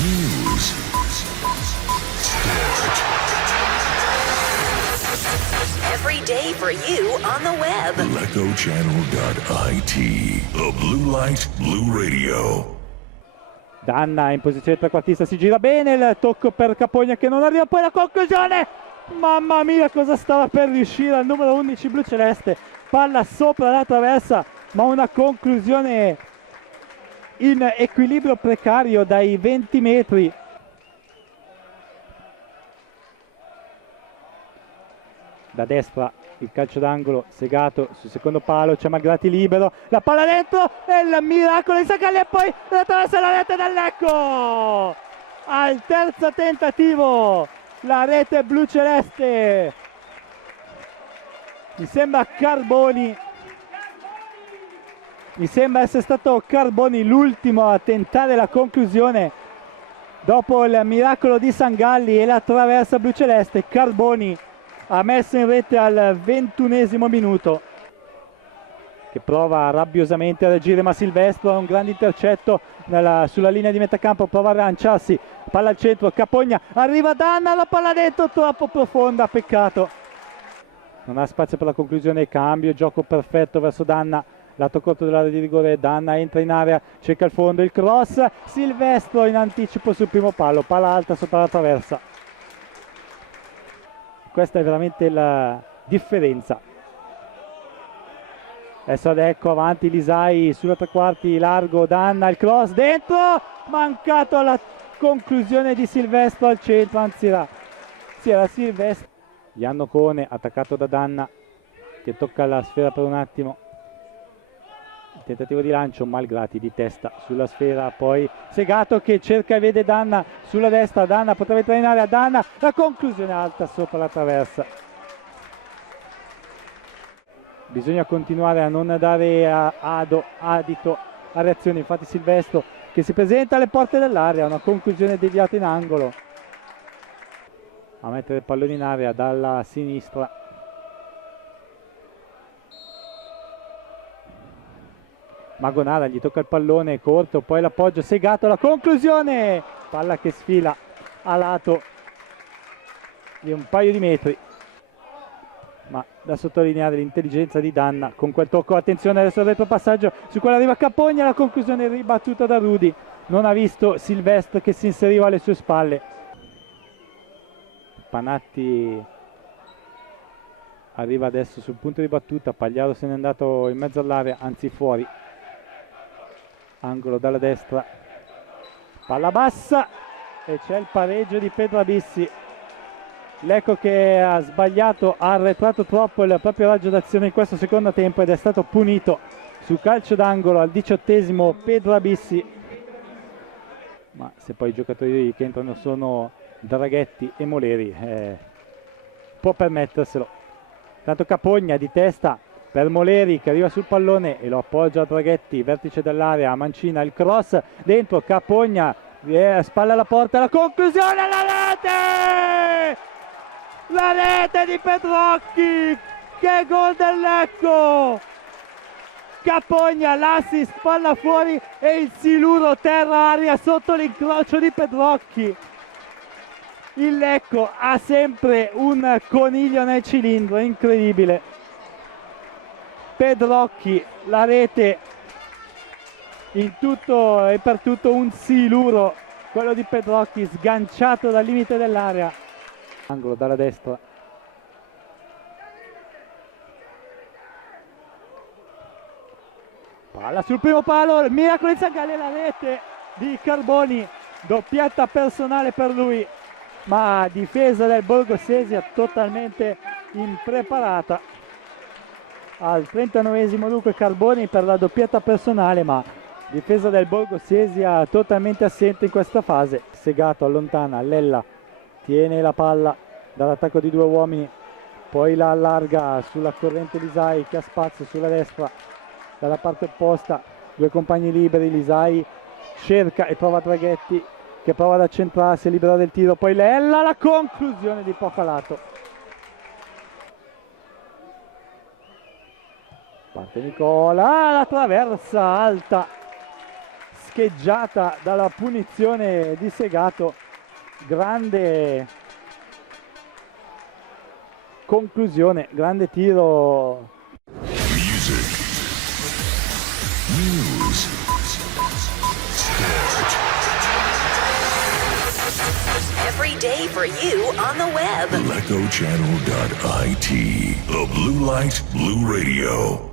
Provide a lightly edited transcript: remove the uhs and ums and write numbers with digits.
News. Every day for you on the web. LecoChannel.it. The Blue Light Blue Radio. Danna in posizione trequartista, si gira bene, il tocco per Capogna che non arriva, poi la conclusione, mamma mia cosa stava per riuscire al numero 11 blu celeste, palla sopra la traversa, ma una conclusione in equilibrio precario dai 20 metri. Da destra il calcio d'angolo segato sul secondo palo, c'è Malgrati libero, la palla dentro e il miracolo di Sangalli e poi la traversa la rete del Lecco al terzo tentativo, la rete blu celeste, mi sembra essere stato Carboni l'ultimo a tentare la conclusione dopo il miracolo di Sangalli e la traversa blu celeste. Carboni ha messo in rete al 21esimo minuto, che prova rabbiosamente a reagire, ma Silvestro ha un grande intercetto sulla linea di metà campo, prova a lanciarsi, palla al centro, Capogna, arriva Danna, la palla dentro, troppo profonda, peccato. Non ha spazio per la conclusione, cambio, gioco perfetto verso Danna, lato corto dell'area di rigore, Danna entra in area, cerca il fondo, il cross, Silvestro in anticipo sul primo palo, palla alta sopra la traversa. Questa è veramente la differenza. Adesso ecco avanti Lisai sulla tre quarti, largo, Danna, il cross dentro, mancato la conclusione di Silvestro al centro, anzi era Silvestro. Ianno Cone attaccato da Danna che tocca la sfera per un attimo, il tentativo di lancio, Malgrati di testa sulla sfera, poi Segato che cerca e vede Danna sulla destra, Danna potrebbe entrare in area, Danna, la conclusione alta sopra la traversa. Bisogna continuare a non dare adito a reazioni, infatti Silvestro che si presenta alle porte dell'area, una conclusione deviata in angolo, a mettere il pallone in area dalla sinistra. Magonara gli tocca il pallone corto, poi l'appoggio, Segato, la conclusione, palla che sfila a lato di un paio di metri, ma da sottolineare l'intelligenza di Danna con quel tocco. Attenzione adesso al retropassaggio su quella arriva Capogna, la conclusione ribattuta da Rudi, non ha visto Silvestro che si inseriva alle sue spalle. Panatti arriva adesso sul punto di battuta, Pagliaro se n'è andato in mezzo all'area, anzi fuori, angolo dalla destra, palla bassa e c'è il pareggio di Pedro Abissi. Lecco che ha sbagliato, ha arretrato troppo il proprio raggio d'azione in questo secondo tempo ed è stato punito su calcio d'angolo al 18esimo Pedro Abissi, ma se poi i giocatori che entrano sono Draghetti e Moleri può permetterselo. Tanto Capogna di testa per Moleri che arriva sul pallone e lo appoggia a Draghetti, vertice dell'area, Mancina, il cross dentro, Capogna, spalla alla porta, la conclusione, la rete di Pedrocchi, che gol del Lecco, Capogna, l'assist, palla fuori e il siluro terra-aria sotto l'incrocio di Pedrocchi. Il Lecco ha sempre un coniglio nel cilindro, incredibile. Pedrocchi, la rete in tutto e per tutto un siluro, quello di Pedrocchi, sganciato dal limite dell'area. Angolo dalla destra. Palla sul primo palo, il miracolo di Sangalli, la rete di Carboni, doppietta personale per lui, ma difesa del Borgo Sesia totalmente impreparata. Al 39esimo dunque Carboni per la doppietta personale, ma difesa del Borgo Sesia totalmente assente in questa fase. Segato allontana, Lella tiene la palla dall'attacco di due uomini, poi la allarga sulla corrente Lisai che ha spazio sulla destra dalla parte opposta, due compagni liberi, Lisai cerca e trova Draghetti che prova ad accentrarsi e liberare il tiro, poi Lella, la conclusione di poco a lato. Parte Nicola, la traversa alta echeggiata dalla punizione di Segato. Grande conclusione, grande tiro. Music. News. Sport. Every day for you on the web. LecoChannel.it. The Blue Light Blue Radio.